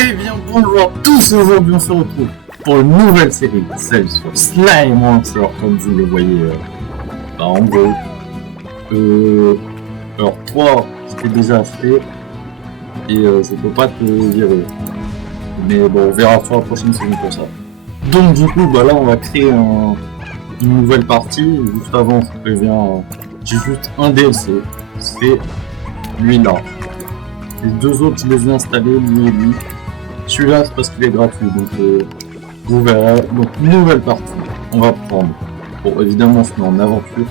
Eh bien bonjour à tous, aujourd'hui on se retrouve pour une nouvelle série, celle sur Slime Rancher, comme vous le voyez en gros. Alors toi, c'était déjà acheté et je peux pas te virer. Mais bon, on verra sur la prochaine série pour ça. Donc du coup, bah là on va créer une nouvelle partie. Juste avant, je préviens, j'ai juste un DLC, c'est lui-là. Les deux autres, je les ai installés, lui et lui. Celui-là, c'est parce qu'il est gratuit, donc vous verrez. Donc, nouvelle partie, on va prendre. Bon, évidemment, on se met en aventure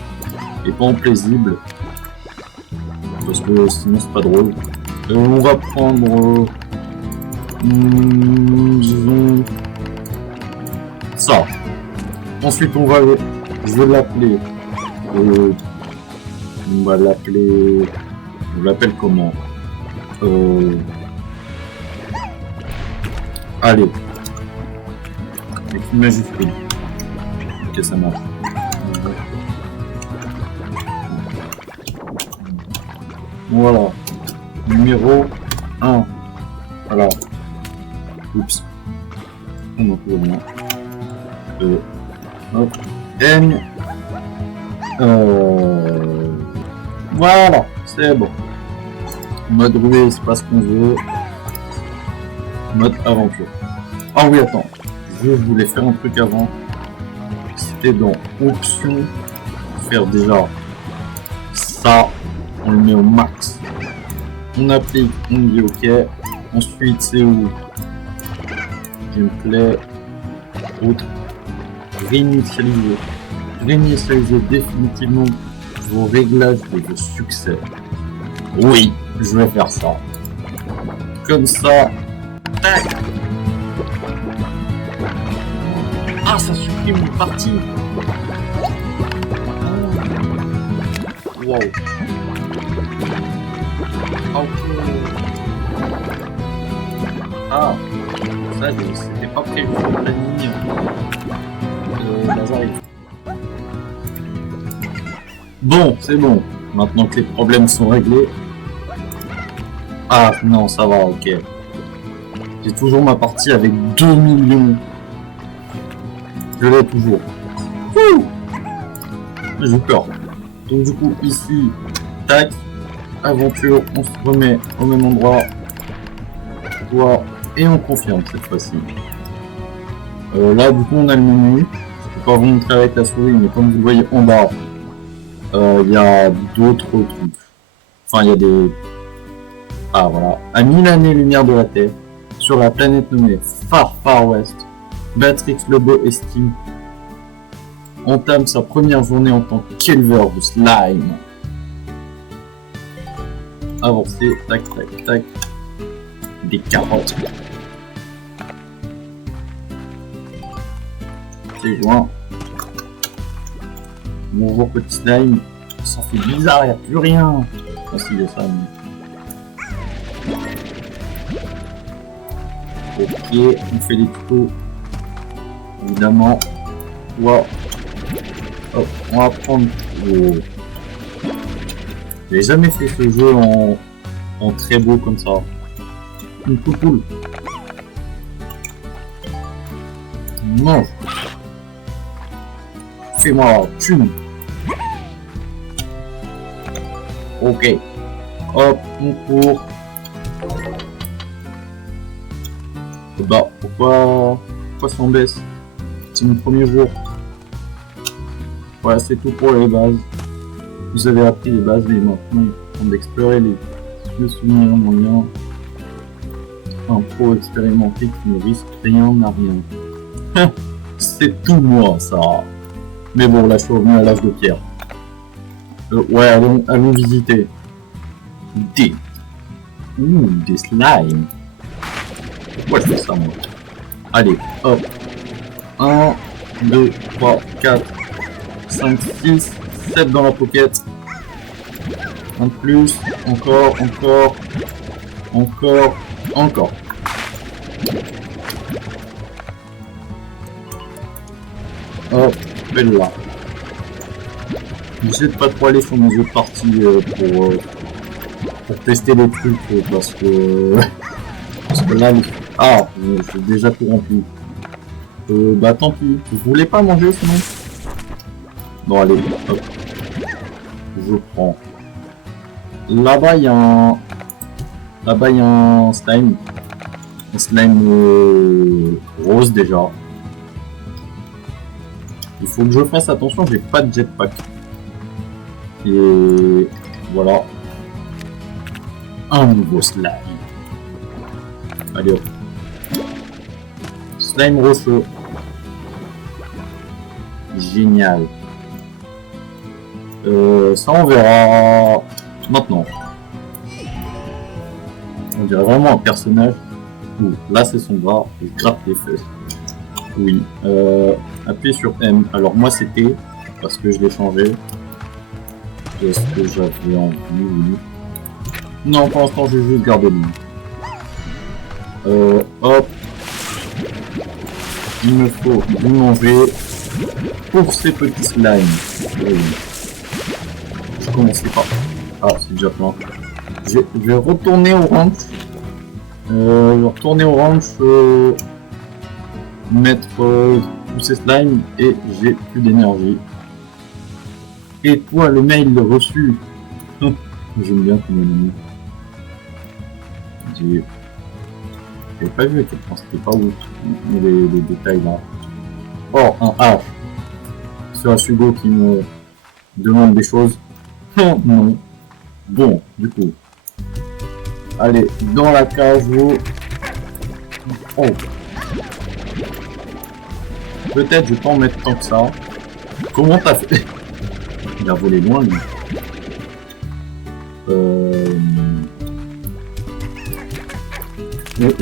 et pas en paisible, parce que sinon, c'est pas drôle. On va prendre, disons, ça. Ensuite, je vais l'appeler. On va l'appeler. On l'appelle comment? Allez. Avec une majuscule. Ok, ça marche. Voilà. Numéro 1. Alors. Oups. On en trouve bien. Hop. N. Voilà. C'est bon. Mode roulé, c'est pas ce qu'on veut. Mode aventure. Ah oui, attends. Je voulais faire un truc avant. C'était dans options. Faire déjà ça. On le met au max. On applique, on dit ok. Ensuite, c'est où? Gameplay. Autre. Réinitialiser. Réinitialiser définitivement vos réglages de vos succès. Oui, je vais faire ça. Comme ça. Tac. Ah, ça supprime une partie. Wow. Ok. Ah, ça, c'était pas prévu sur le planning. Bazar. Bon, c'est bon. Maintenant que les problèmes sont réglés. Ah non, ça va, ok. J'ai toujours ma partie avec 2 millions. Je l'ai toujours. J'ai peur. Donc du coup, ici, tac, aventure, on se remet au même endroit. Voilà, et on confirme cette fois-ci. Là, du coup, on a le menu. Je peux pas vous montrer avec la souris, mais comme vous le voyez en bas, il y a d'autres trucs. Enfin, il y a des... Ah voilà, à 1000 années-lumière de la Terre, sur la planète nommée Far Far West, Batrix Lobo estime entame sa première journée en tant qu'éleveur de slime. Avancer, tac tac tac. Des carottes. C'est loin. Bonjour petit slime. Ça fait bizarre, il n'y a plus rien. Ah si, il y a ça. Mais... Ok, on fait des tutos. Évidemment. Wow. Hop, on va prendre. Oh. J'ai jamais fait ce jeu en très beau comme ça. Une poupoule. Mange. Fais-moi thune. Ok. Hop, on court. Bah, pourquoi ça en baisse? C'est mon premier jour. Voilà, c'est tout pour les bases. Vous avez appris les bases, mais maintenant il faut d'explorer les souvenirs moyens. Un pro expérimenté qui ne risque rien n'a rien. C'est tout moi, ça. Mais bon, là je suis revenu à l'âge de pierre. Ouais, allons visiter. Des slimes. Pourquoi je fais ça, moi? Allez, hop. 1, 2, 3, 4, 5, 6, 7 dans la pocket. Un de plus. Encore. Hop, là. J'essaie de pas trop aller sur mes autres parties pour tester les trucs parce que là Ah, j'ai déjà tout rempli. Bah tant pis. Vous voulez pas manger sinon? Bon allez, hop. Je prends. Là-bas il y a un... Là-bas il y a un slime. Un slime rose déjà. Il faut que je fasse attention, j'ai pas de jetpack. Et voilà. Un nouveau slime. Allez hop. Slime rocheux. Génial. Ça on verra maintenant. On dirait vraiment un personnage. Ouh, là c'est son bras, il gratte les fesses. Oui. Appuyez sur M. Alors moi c'était parce que je l'ai changé. Est-ce que j'avais envie? Oui. Non, pour l'instant je vais juste garder lui. Hop. Il me faut du manger pour ces petits slimes. Oui. Je commençais pas. Ah, c'est déjà plein. Je vais retourner au ranch. Mettre tous ces slimes et j'ai plus d'énergie. Et toi, le mail reçu. J'aime bien ton ennemi. J'ai pas vu à quel point c'était pas ouf les détails là. Oh, un H. C'est un Sugo qui me demande des choses. Non. Bon, du coup. Allez, dans la cage. Oh. Peut-être je peux en mettre tant que ça. Comment t'as fait? Il a volé loin lui.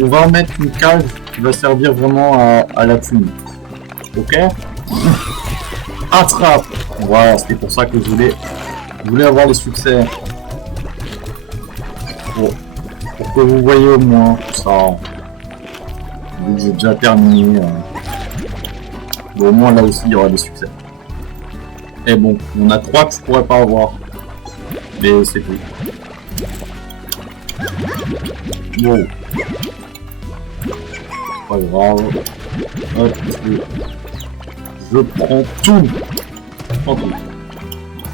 On va en mettre une cage qui va servir vraiment à la thune. Ok? Attrape! Voilà, c'était pour ça que je voulais avoir les succès. Bon, pour que vous voyez au moins ça. Vu que j'ai déjà terminé. Bon, au moins là aussi il y aura des succès. Et bon, on a 3 que je pourrais pas avoir. Mais c'est tout. Wow. Pas grave. Hop, je prends tout. Prends tout.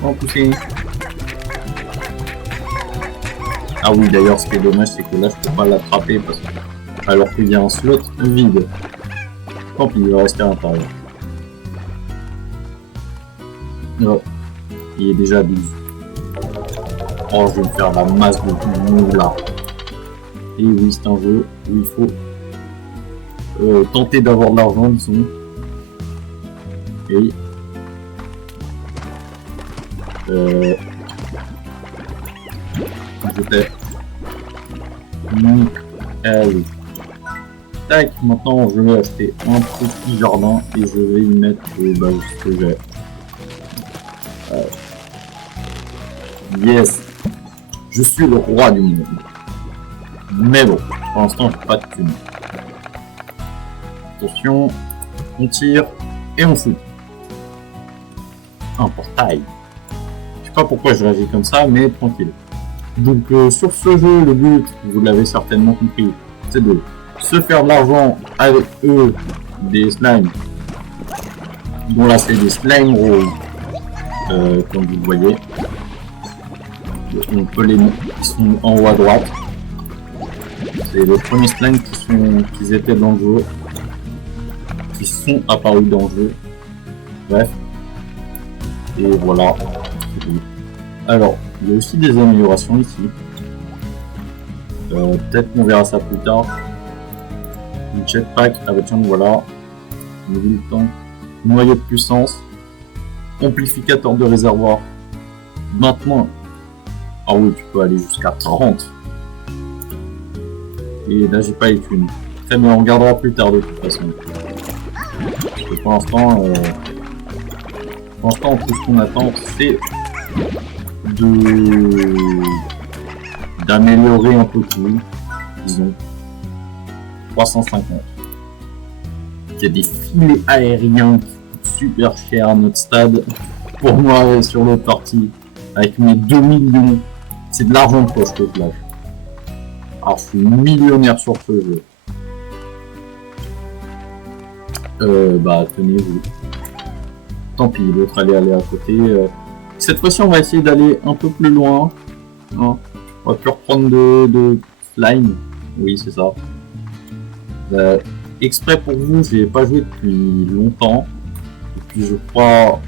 Prends tout. Ah oui, d'ailleurs, ce qui est dommage, c'est que là, je peux pas l'attraper parce que alors qu'il y a un slot vide. Tant pis, il va rester à l'intérieur. Oh, il est déjà à 12. Oh, je vais me faire la masse de mou là. Et oui, c'est un jeu où il faut tenter d'avoir de l'argent, disons. Et j'étais nickel. Tac, maintenant je vais acheter un petit jardin et je vais y mettre ce que j'ai. Yes, je suis le roi du monde. Mais bon, pour l'instant j'ai pas de thune. Attention, on tire et on fout. Un portail. Je sais pas pourquoi je réagis comme ça, mais tranquille. Donc sur ce jeu, le but, vous l'avez certainement compris, c'est de se faire de l'argent avec eux, des slimes. Bon là c'est des slime roses, comme vous le voyez. On peut les mettre, ils sont en haut à droite. C'est les premiers slimes qui étaient dans le jeu, qui sont apparus dans le jeu. Bref. Et voilà. Alors, il y a aussi des améliorations ici. Peut-être qu'on verra ça plus tard. Une jetpack, ah bah tiens, voilà. Temps. Noyau de puissance. Amplificateur de réservoir. Maintenant. Ah oui, tu peux aller jusqu'à 30. Et là, j'ai pas les thunes. Très bien, on regardera plus tard de toute façon. Et pour l'instant, tout ce qu'on attend, c'est d'améliorer un peu tout. Disons 350. Il y a des filets aériens qui coûtent super cher à notre stade. Pour moi, sur l'autre partie, avec mes 2 millions, c'est de l'argent de poche que je lâche. Alors je suis millionnaire sur ce jeu. Bah tenez-vous. Tant pis, l'autre allait aller à côté. Cette fois-ci, on va essayer d'aller un peu plus loin. Hein. On va plus reprendre de slime. Oui, c'est ça. Exprès pour vous, j'ai pas joué depuis longtemps. Depuis, je crois,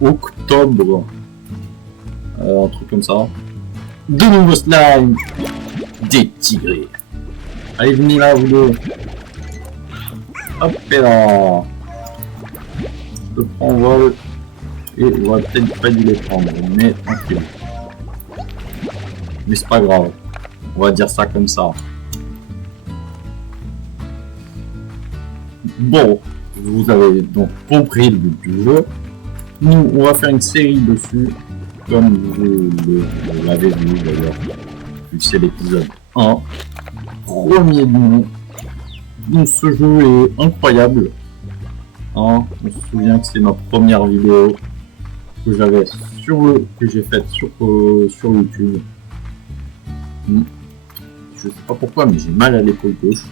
octobre. Un truc comme ça. De nouveaux slime. Des tigres. Allez, venez là, vous deux. Hop et là. Je prends en vol. Et on va peut-être pas dû les prendre, mais tranquille. Mais c'est pas grave. On va dire ça comme ça. Bon, vous avez donc compris le but du jeu. Nous, on va faire une série dessus, comme vous l'avez vu d'ailleurs, vu que c'est l'épisode 1. Premier du nom. Donc ce jeu est incroyable. Hein, on se souvient que c'est ma première vidéo que j'avais que j'ai faite sur YouTube. Je sais pas pourquoi, mais j'ai mal à l'épaule gauche.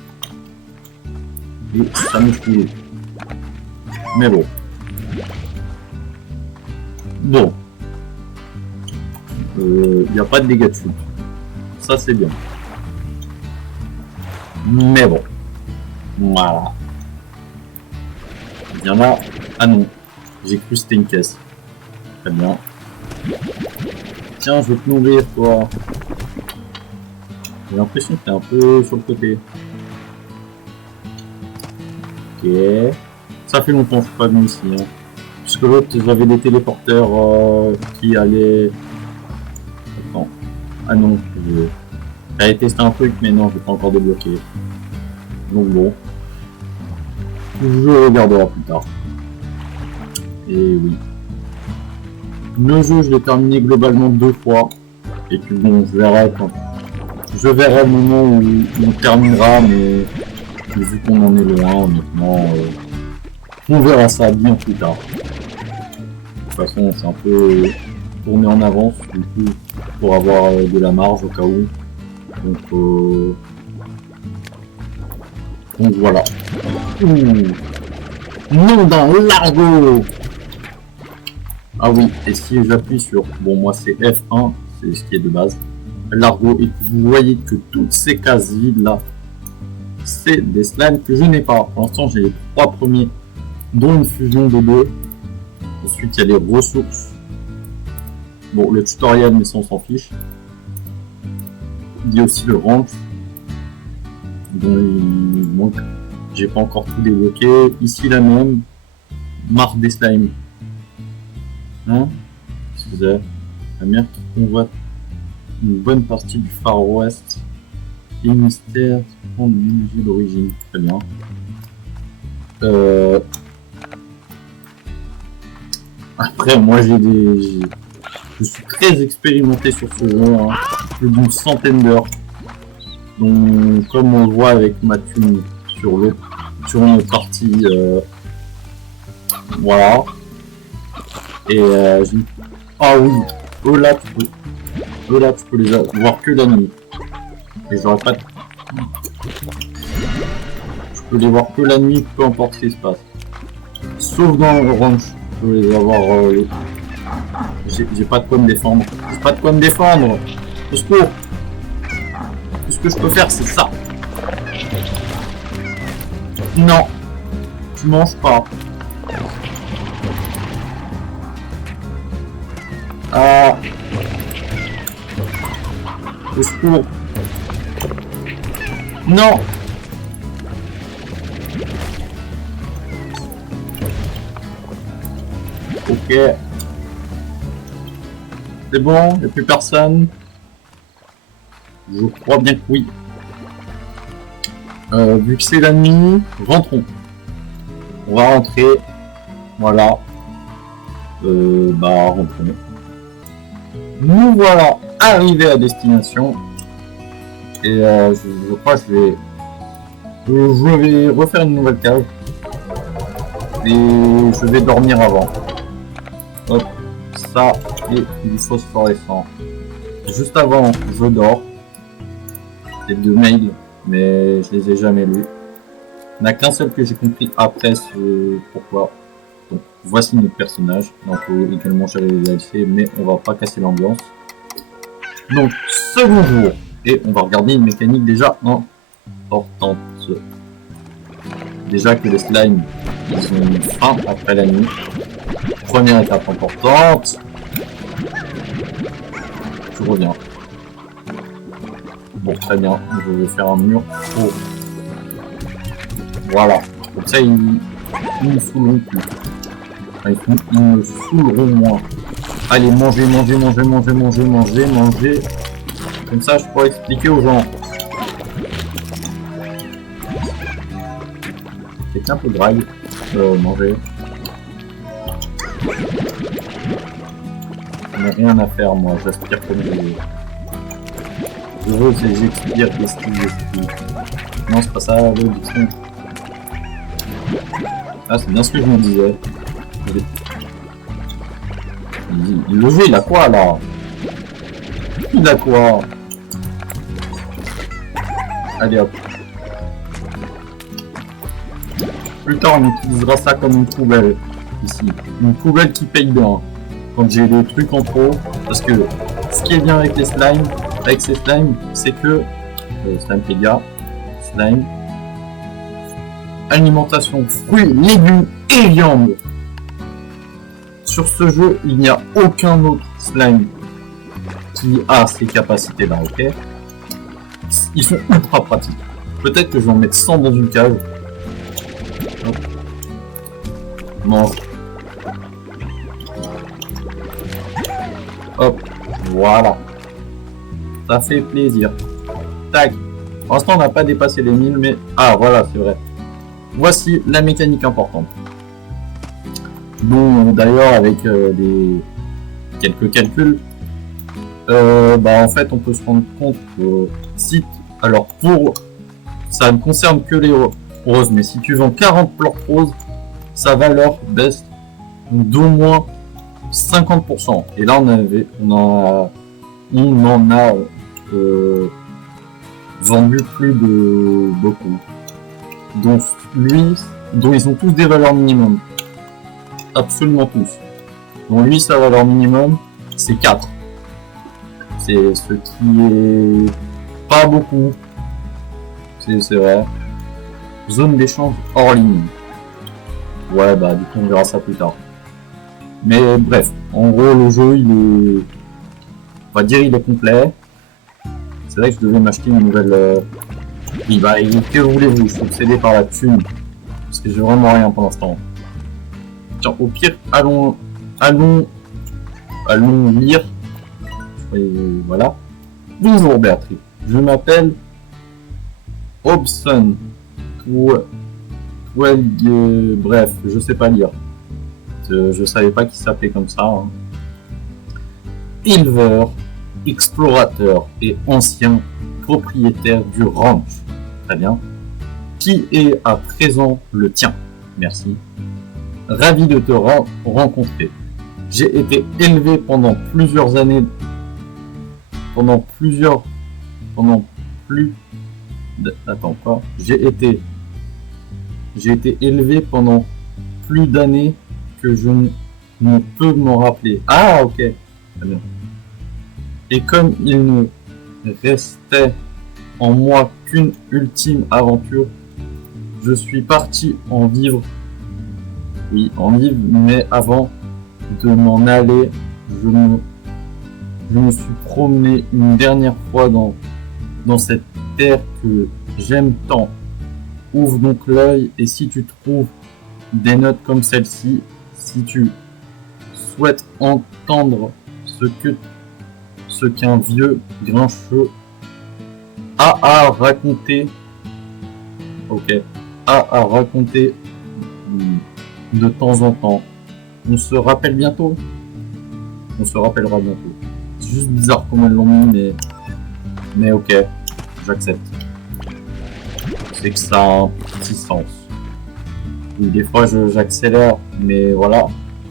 Et ça me fout. Mais bon. Bon. Il n'y a pas de dégâts de chute. Ça c'est bien. Mais bon. Voilà. Il y en a. Ah non. J'ai cru que c'était une caisse. Très bien. Tiens, je vais te nourrir, toi. J'ai l'impression que t'es un peu sur le côté. Ok. Ça fait longtemps que je suis pas venu ici. Hein. Parce que l'autre, j'avais des téléporteurs qui allaient... Attends. Ah non. J'avais testé un truc, mais non, je vais pas encore débloqué. Donc bon. Je regarderai plus tard. Et oui. Le jeu, je l'ai terminé globalement 2 fois. Et puis bon, je verrai le moment où on terminera, mais vu qu'on en est loin, honnêtement, on verra ça bien plus tard. De toute façon, c'est un peu tourné en avance, du coup, pour avoir de la marge au cas où. Donc voilà. Non dans l'argot. Ah oui, et si j'appuie sur... Bon, moi c'est F1, c'est ce qui est de base. L'argot, et vous voyez que toutes ces cases vides là, c'est des slimes que je n'ai pas. Pour l'instant, j'ai les 3 premiers, dont une fusion de 2. Ensuite, il y a les ressources. Bon, le tutoriel, mais ça on s'en fiche. Il y a aussi le ranch, dont il manque. J'ai pas encore tout débloqué. Ici, la même. Marre des slimes. Hein? Excusez. La mer qui convoite une bonne partie du Far West. Et mystère prend l'énergie d'origine. Très bien. Après, moi, je suis très expérimenté sur ce jeu. Hein. Plus d'une centaine d'heures. Donc, comme on le voit avec ma thune sur une partie. Voilà. Et ah oui, là tu peux les voir que la nuit. Et j'aurais pas. Je peux les voir que la nuit, peu importe ce qui se passe. Sauf dans le ranch, je peux les avoir. J'ai pas de quoi me défendre. J'ai pas de quoi me défendre. Au secours. Tout ce que je peux faire, c'est ça. Non, tu manges pas. Ah. Au secours. Non. Ok. C'est bon, il n'y a plus personne. Je crois bien que oui. Vu que c'est la nuit, rentrons. On va rentrer. Voilà. Rentrons. Nous voilà arrivés à destination. Et je crois que je vais refaire une nouvelle cave. Et je vais dormir avant. Hop, ça et du phosphorescent. Juste avant, je dors. C'est 2 mails, mais je les ai jamais lus. Il n'y en a qu'un seul que j'ai compris après ce pourquoi. Donc voici notre personnage. On peut également gérer les DLC, mais on va pas casser l'ambiance. Donc second jour. Et on va regarder une mécanique déjà importante. Déjà que les slimes, ils ont faim après la nuit. Première étape importante. Je reviens. Bon, très bien. Je vais faire un mur. Oh. Voilà. Comme ça, ils ne saouleront plus. Enfin, ils me saouleront moins. Allez, mangez, mangez, mangez, mangez, mangez, mangez, mangez. Comme ça, je pourrais expliquer aux gens. C'est un peu dry. Manger. Je n'ai rien à faire, moi. J'aspire comme je veux. Je veux, c'est j'expire, j'expire. Non, c'est pas ça, l'audition. Ah, c'est bien ce que je me disais. Le jeu, il a quoi, là? Il a quoi? Allez, hop. Plus tard, on utilisera ça comme une poubelle. Ici. Une poubelle qui paye bien. Quand j'ai des trucs en trop. Parce que ce qui est bien avec les slimes, avec ces slimes, c'est que... Slimepedia. Slime. Alimentation, fruits, légumes et viande. Sur ce jeu, il n'y a aucun autre slime qui a ces capacités-là, ok? Ils sont ultra pratiques. Peut-être que je vais en mettre 100 dans une cage. Hop. Mange. Hop. Voilà. Ça fait plaisir. Tac. Pour l'instant, on n'a pas dépassé les 1000, mais... Ah, voilà, c'est vrai. Voici la mécanique importante. Bon, d'ailleurs, avec quelques calculs, en fait, on peut se rendre compte que si... Alors, ça ne concerne que les roses, mais si tu vends 40 pleurs roses, sa valeur baisse d'au moins 50%. Et là, on en a vendu plus de beaucoup. Dont ils ont tous des valeurs minimum. Absolument tous. Donc lui, sa valeur minimum, c'est 4. C'est ce qui est pas beaucoup. C'est vrai. Zone d'échange hors ligne. Ouais, bah du coup on verra ça plus tard. Mais bref, en gros le jeu il est... On va dire il est complet. C'est vrai que je devais m'acheter une nouvelle... Oui bah que voulez-vous, je suis obsédé par la thune. Parce que j'ai vraiment rien pour l'instant. Tiens, au pire, allons lire. Et voilà. Bonjour Béatrice, je m'appelle Hobson. Bref, je sais pas lire. Je savais pas qu'il s'appelait comme ça. Hein. Éleveur, explorateur et ancien propriétaire du ranch. Très bien. Qui est à présent le tien? Merci. Ravi de te rencontrer. J'ai été élevé pendant plusieurs années. Attends, quoi? J'ai été élevé pendant plus d'années que je ne peux m'en rappeler. Ah, ok. Très bien. Et comme il ne restait en moi qu'une ultime aventure, je suis parti en vivre. Oui, en vivre, mais avant de m'en aller, je me suis promené une dernière fois dans cette terre que j'aime tant. Ouvre donc l'œil et si tu trouves des notes comme celle-ci, si tu souhaites entendre ce qu'un vieux grincheux a à raconter, a à raconter de temps en temps. On se rappelle bientôt. On se rappellera bientôt. C'est juste bizarre comment elles l'ont mis, mais ok, j'accepte. C'est que ça a un petit sens. Oui, des fois j'accélère, mais voilà,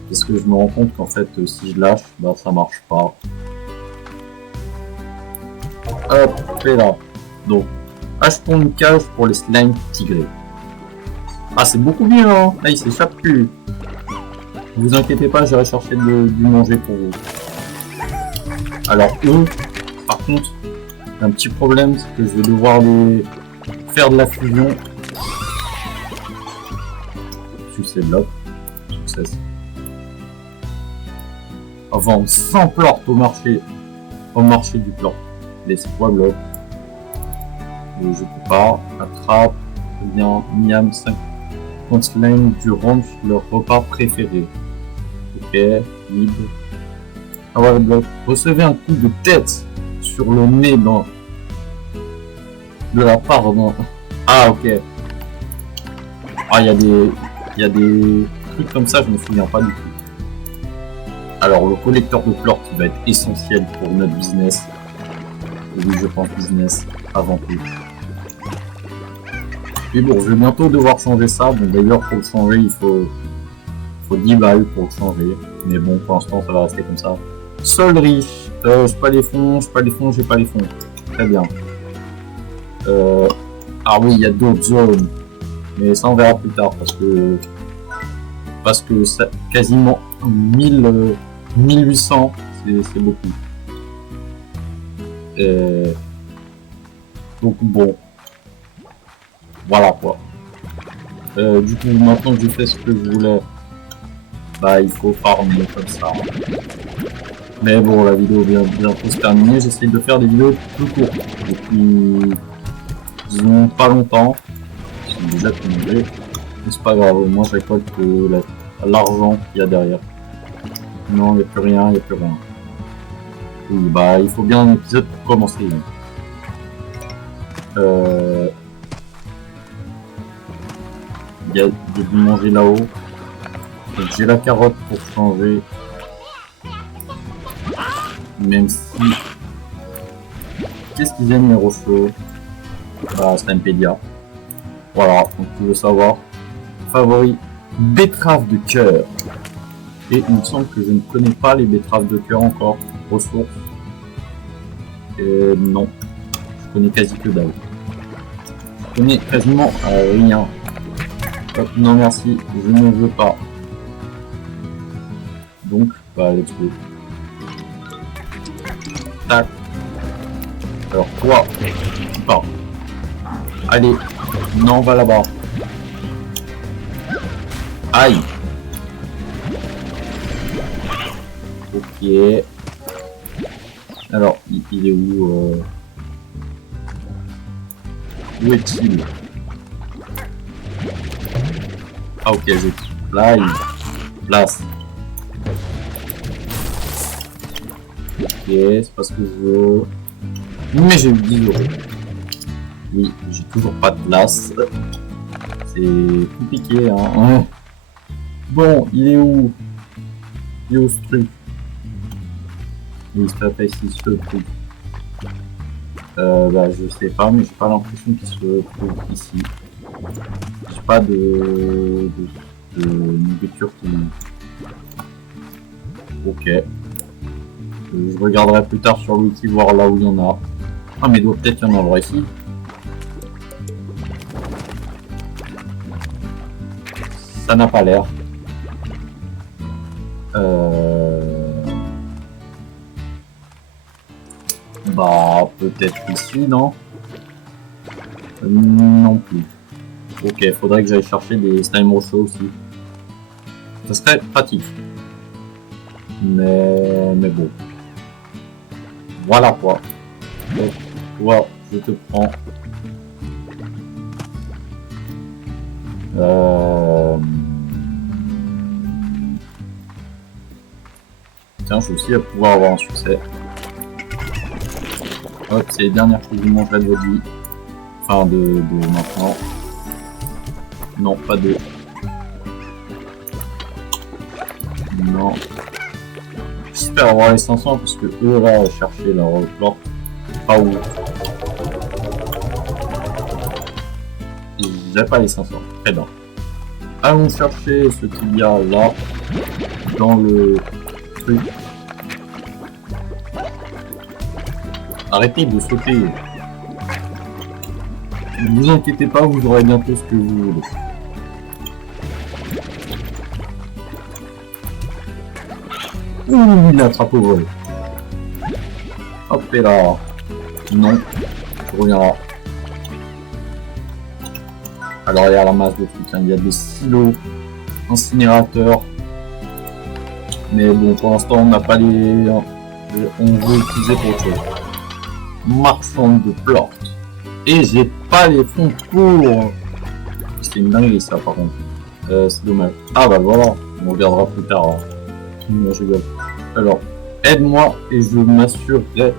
parce que je me rends compte qu'en fait si je lâche, bah ça marche pas. Hop, et là. Donc, achetons une cage pour les slimes tigrés. Ah, c'est beaucoup mieux, hein. Là, il s'échappe plus. Ne vous inquiétez pas, j'irai chercher du manger pour vous. Alors, eux, par contre, un petit problème, c'est que je vais devoir les faire de la fusion. Succès bloc. Succès. Vendre 100 plorts au marché du plort. Les 3 blocs. Je peux pas. Attrape. Bien. Miam 5 punchline du ranch, leur repas préféré. Ok. Libre. Avoir le bloc. Recevez un coup de tête sur le nez de la part d'un... Ah, ok. Ah, il y a des trucs comme ça, je me souviens pas du tout. Alors, le collecteur de pleurs qui va être essentiel pour notre business. Et oui, je pense business avant tout. Et bon, je vais bientôt devoir changer ça. Bon, d'ailleurs, pour le changer, il faut 10 balles pour le changer. Mais bon, pour l'instant, ça va rester comme ça. Seul riche. J'ai pas les fonds, j'ai pas les fonds. Très bien. Ah oui, il y a d'autres zones. Mais ça, on verra plus tard parce que ça, quasiment 1800, c'est beaucoup. Donc bon. Voilà quoi. Du coup, maintenant que j'ai fait ce que je voulais, bah il faut farmer comme ça. Mais bon, la vidéo vient bientôt se terminer. J'essaie de faire des vidéos plus courtes depuis, disons, pas longtemps. C'est déjà terminé. Mais c'est pas grave, moi je récolte l'argent qu'il y a derrière. Non, il n'y a plus rien, il n'y a plus rien. Oui, bah il faut bien un épisode pour commencer. Il y a du manger là-haut. Donc j'ai la carotte pour changer. Même si... Qu'est-ce qu'ils aiment les rocheux? Bah, c'est un pédia. Voilà, donc tu veux savoir. Favori, betterave de cœur. Et il me semble que je ne connais pas les betteraves de cœur encore. Ressources. Non. Je connais quasi que dalle. Je connais quasiment rien. Hop, non merci, je ne veux pas. Donc, bah, let's go. Tac. Alors, toi, tu pars. Allez. Non, va là-bas. Aïe. Ok. Alors, il est où où est-il? Ah ok, j'ai là, il place. Ok, c'est pas ce que je veux. Mais j'ai eu 10 euros. Oui, j'ai toujours pas de place. C'est compliqué, hein. Bon, il est où? Il est où ce truc? Il se fait ici ce truc. Bah je sais pas, mais j'ai pas l'impression qu'il se trouve ici. J'ai pas de nourriture qui... Ok. Je regarderai plus tard sur l'outil voir là où il y en a. Ah mais il doit peut-être y en avoir ici. Ça n'a pas l'air. Bah peut-être ici, non? Non plus. Ok, faudrait que j'aille chercher des slime rocheux aussi. Ça serait pratique. Mais bon. Voilà quoi. Donc, toi, je te prends. Tiens, je vais aussi pouvoir avoir un succès. Hop, c'est les dernières choses que je mangerai de votre vie. Enfin, de maintenant. Non, pas de... Non. J'espère avoir les 500 parce que eux là chercher leur plante. Pas où. J'ai pas les 500. Très bien. Allons chercher ce qu'il y a là. Dans le truc. Arrêtez de sauter. Ne vous inquiétez pas, vous aurez bientôt ce que vous voulez. Ouh, il attrape au vol. Hop et là. Non. Je reviendrai. Alors il y a la masse de trucs, hein. Il y a des silos, incinérateurs. Mais bon, pour l'instant on n'a pas les... On veut utiliser pour autre chose. Marchande de plantes. Et j'ai pas les fonds pour... C'est une dinguerie ça par contre. C'est dommage. Ah bah voilà, on regardera plus tard. Hein. Non, je rigole. Alors, aide-moi et je m'assurerai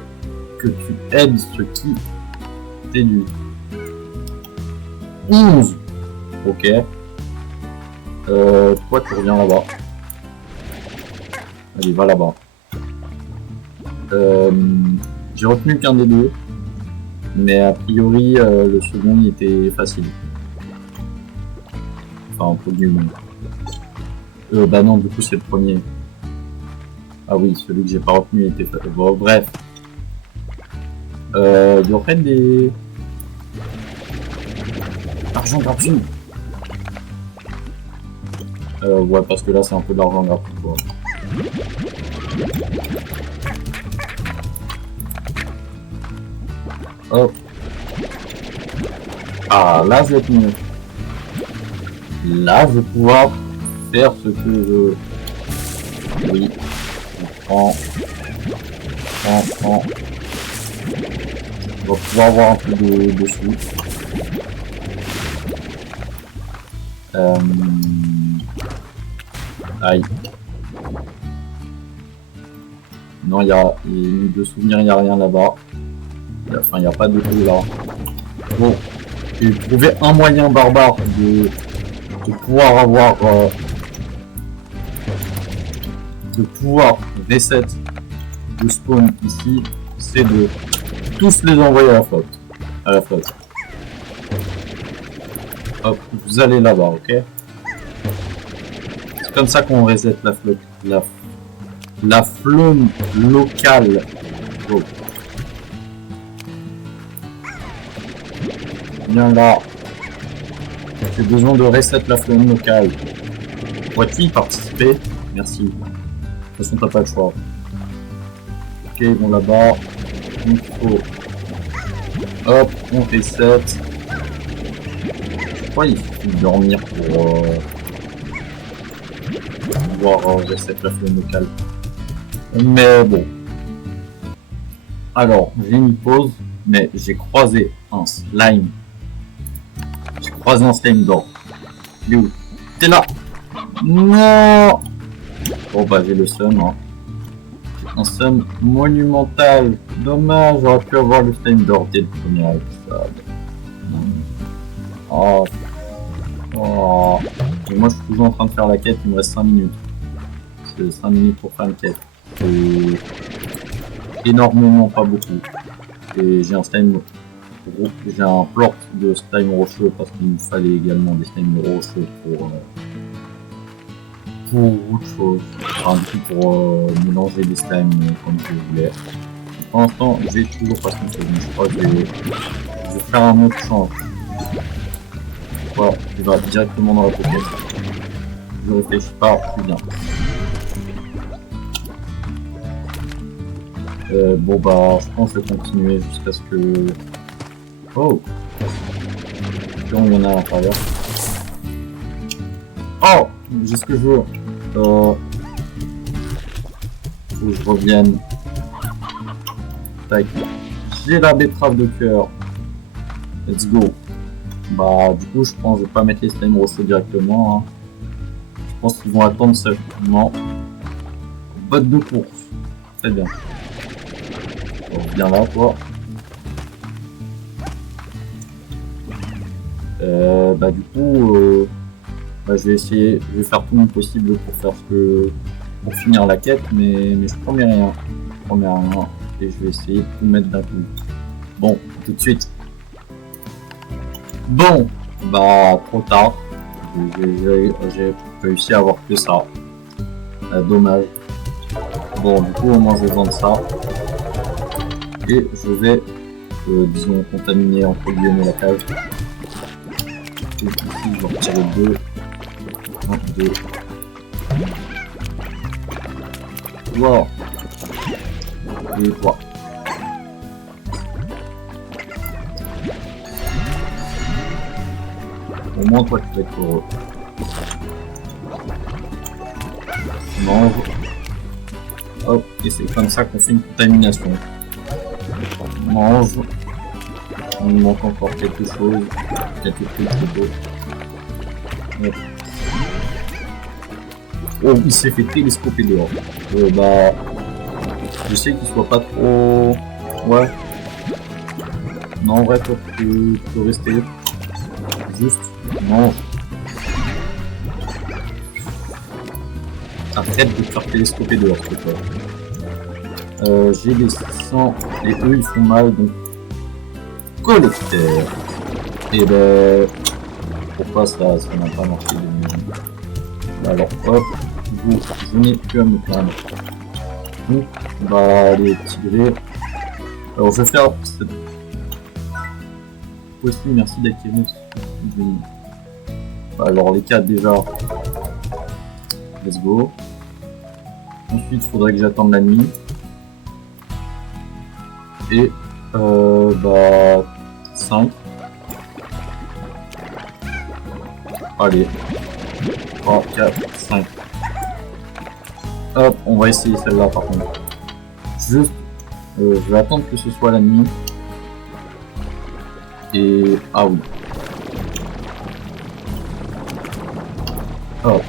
que tu aides ceux qui t'éduisent. 11. Ok. Toi tu reviens là-bas. Allez, va là-bas. J'ai retenu qu'un des deux. Mais a priori, le second il était facile. Enfin, entre guillemets. Bah non, du coup c'est le premier. Ah oui, celui que j'ai pas retenu était facile. Bon, bref. Il y aurait des... Argent gratuit. Ouais, parce que là c'est un peu d'argent gratuit quoi. Hop. Ah, là je vais être mieux. Là je vais pouvoir faire ce que je... Oui. On prend. On va pouvoir avoir un peu de sous. Aïe. Non, il y a de souvenirs, il n'y a rien là-bas. Enfin, il n'y a pas de tout là. Bon, j'ai trouvé un moyen barbare de pouvoir avoir... de pouvoir reset de spawn ici, c'est de tous les envoyer à la flotte. Hop, vous allez là-bas, ok? C'est comme ça qu'on reset la flotte, la faune locale. Oh. Viens là. J'ai besoin de reset la faune locale. Pourrais-tu y participer? Merci. De toute façon, t'as pas le choix. Ok, bon là-bas. Il faut... Hop, on reset. Je crois qu'il suffit de dormir pour pouvoir reset la faune locale. Mais bon. Alors, j'ai mis pause, mais j'ai croisé un slime. J'ai croisé un slime d'or. Il est où? T'es là? Non! Bon bah j'ai le seum, hein. Un seum monumental. Dommage, j'aurais pu avoir le slime d'or dès le premier épisode. Oh. Oh. Et moi je suis toujours en train de faire la quête, il me reste 5 minutes. C'est 5 minutes pour faire une quête. C'est énormément pas beaucoup. Et j'ai un slime... J'ai un plort de slime rocheux parce qu'il me fallait également des slimes rocheux pour autre chose. Enfin, du coup, pour mélanger des slimes comme je voulais. Pour l'instant, j'ai toujours pas ce que je crois que je vais faire un autre change. Voilà, il va directement dans la pocket. Je réfléchis pas plus bien. Bon bah, je pense que je vais continuer jusqu'à ce que... Oh! Donc il y en a à l'intérieur. Oh! J'ai ce que je veux. Faut que je revienne. Tac. J'ai la betterave de cœur. Let's go. Bah du coup je pense que je vais pas mettre les slimes rocheux directement. Hein. Je pense qu'ils vont attendre seulement. Botte de course. Très bien. Bon, viens là toi. Bah du coup bah, je vais essayer, je vais faire tout mon possible pour faire pour finir la quête, mais je promets rien. Je promets rien. Et je vais essayer de tout mettre d'un coup. Bon, tout de suite. Bon, bah trop tard. J'ai réussi à avoir que ça. Dommage. Bon, du coup au moins je vais vendre ça. Et je vais, disons, contaminer entre guillemets la cage. Et ici je vais en retirer 2. 1, 2. toi. Et toi. Au moins toi tu vas être heureux. Mange. Hop, et c'est comme ça qu'on fait une contamination. Mange. On lui manque encore quelque chose. Quelques trucs d'autres. Oh, il s'est fait télescoper dehors. Bah, je sais qu'il soit pas trop... Ouais. Non, en vrai, toi, tu peux rester. Juste, mange. Arrête de te faire télescoper dehors, s'il te plaît. J'ai des sangs, et eux, ils font mal, donc... Collecteur. Et ben... Pourquoi ça n'a pas marché de mieux? Alors, hop. Je n'ai plus à me plaindre. Donc, on va aller tirer. Alors, je vais faire cette aussi. Merci d'activer. Alors, les 4 déjà. Let's go. Ensuite, il faudrait que j'attende la nuit. Et bah 5. Allez. 3, 4, 5. Hop, on va essayer celle-là par contre. Juste, je vais attendre que ce soit la nuit. Et... ah oui. Hop.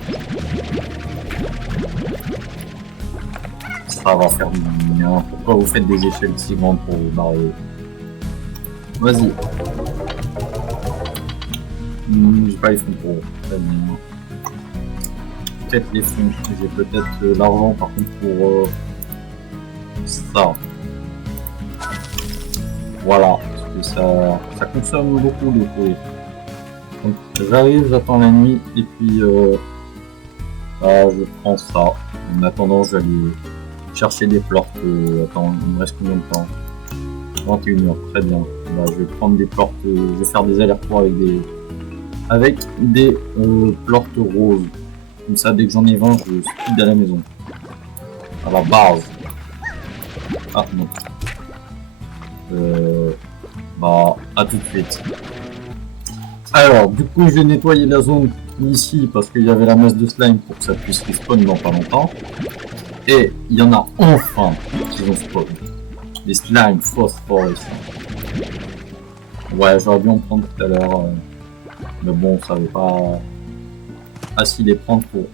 Ça va faire bien. Pourquoi vous faites des échelles si grandes pour vous barrer? Vas-y. J'ai pas les fonds pour très bien. Peut-être les fonds. J'ai peut-être l'argent par contre pour ça. Voilà. Parce que ça consomme beaucoup de courir. Donc j'arrive, j'attends la nuit et puis bah, je prends ça. En attendant, j'allais chercher des plortes. Attends, il me reste combien de temps? 21h, très bien. Bah, je vais prendre des plortes, je vais faire des allers-retours avec des plortes roses. Comme ça, dès que j'en ai 20, je speed à la maison. À la base. Ah non. Bah, à tout de suite. Alors, du coup, j'ai nettoyé la zone ici parce qu'il y avait la masse de slime pour que ça puisse respawn dans pas longtemps. Et il y en a enfin qui vont spawn. Des slimes phosphorescents. Ouais, j'aurais dû en prendre tout à l'heure. Mais bon, ça veut pas... Ah si, les prendre pour...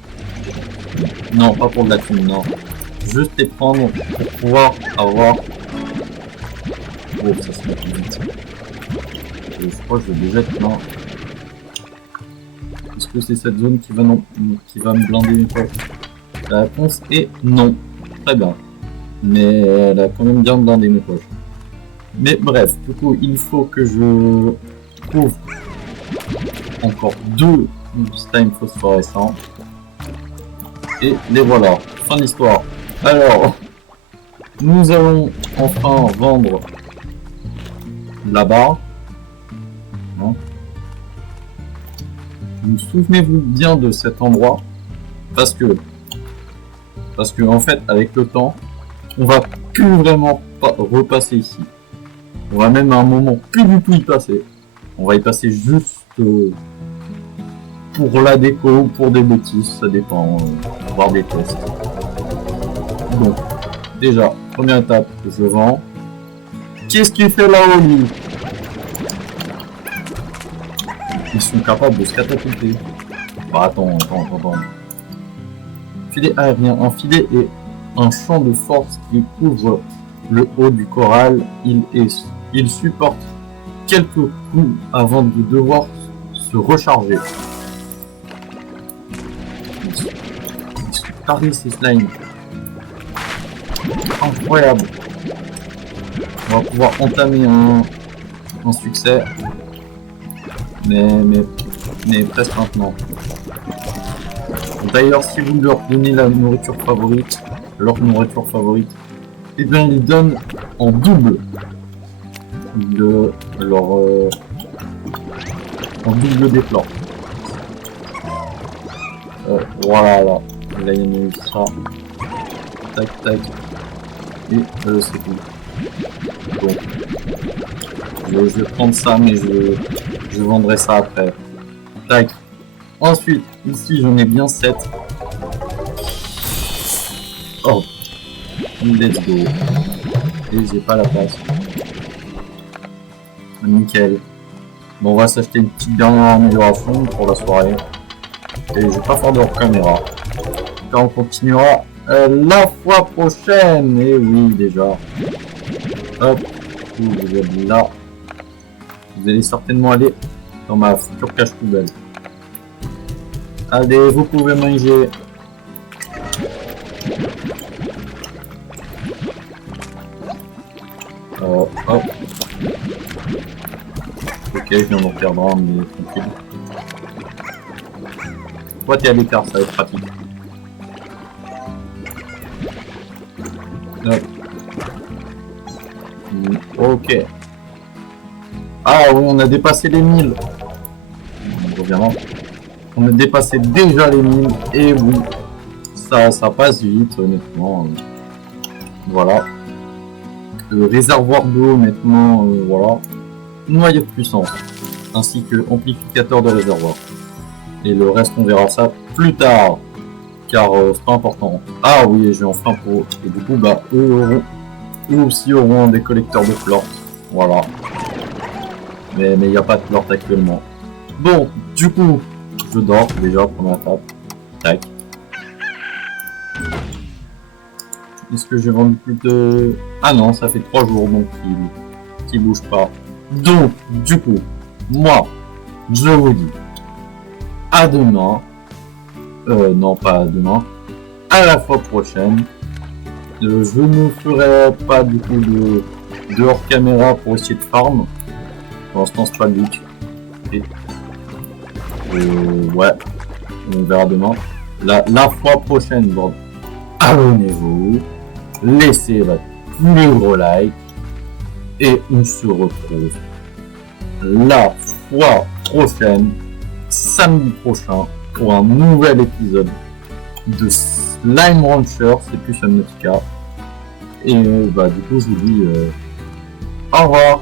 Non, pas pour de la thune, non. Juste les prendre pour pouvoir avoir... Oh, ça se met plus vite. Et je crois que je vais déjà être là. Est-ce que c'est cette zone qui va me blinder mes poches? La réponse est non. Très bien. Mais elle a quand même bien blindé mes poches. Mais bref, du coup, il faut que je trouve encore 2 slime phosphorescents. Et les voilà. Fin de l'histoire. Alors, nous allons enfin vendre là-bas. Non. Vous souvenez-vous bien de cet endroit parce que en fait, avec le temps, on va plus vraiment repasser ici. On va même à un moment plus du tout y passer. On va y passer juste pour la déco ou pour des bêtises, ça dépend, voir des tests. Donc, déjà, première étape, je vends. Qu'est-ce qu'il fait là-haut, lui? Ils sont capables de se catapulter. Bah, attends. Filet aérien, un filet et un champ de force qui couvre le haut du corral. Il supporte quelques coups avant de devoir se recharger. Ils sont tarés ces slimes. Incroyable. On va pouvoir entamer un succès. Mais presque maintenant. D'ailleurs, si vous leur donnez la nourriture favorite, et bien ils donnent en double de leur en double des plans. Voilà, là il y en a eu ça. tac, tac. Et c'est tout. Bon. Je vais prendre ça, mais je vendrai ça après. Tac. Ensuite, ici, j'en ai bien 7. Oh. Let's go. Et j'ai pas la place. Nickel. Bon, on va s'acheter une petite dernière amélioration pour la soirée. Et j'ai pas faire de caméra. Là, on continuera la fois prochaine. Et oui, déjà. Hop. Vous êtes là. Vous allez certainement aller dans ma future cache poubelle. Allez, vous pouvez manger. Hop. Ok, je viens d'en perdre un, mais tranquille. Toi, t'es à l'écart, ça va être pratique. Hop. Ok. Ah oui, on a dépassé les 1000. On a dépassé déjà les 1000. Et oui, ça passe vite, honnêtement. Voilà. Le réservoir d'eau, maintenant, voilà. Noyau de puissance, ainsi que amplificateur de réservoir. Et le reste, on verra ça plus tard, car c'est pas important. Ah oui, j'ai enfin pour... Et du coup, bah, eux aussi auront des collecteurs de flore. Voilà. Mais il n'y a pas de flore actuellement. Bon, du coup, je dors déjà, première étape. Tac. Est-ce que j'ai vendu plus de... Ah non, ça fait 3 jours, donc il bouge pas. Donc, du coup, moi, je vous dis à demain. Non, pas à demain. À la fois prochaine. Je ne ferai pas du coup de hors caméra pour essayer de farm. Pour l'instant, c'est pas le but. Et, ouais, on verra demain. La fois prochaine, bon, abonnez-vous, laissez votre plus gros like. Et on se retrouve la fois prochaine, samedi prochain, pour un nouvel épisode de Slime Rancher, c'est plus Subnautica. Et bah du coup je vous dis au revoir.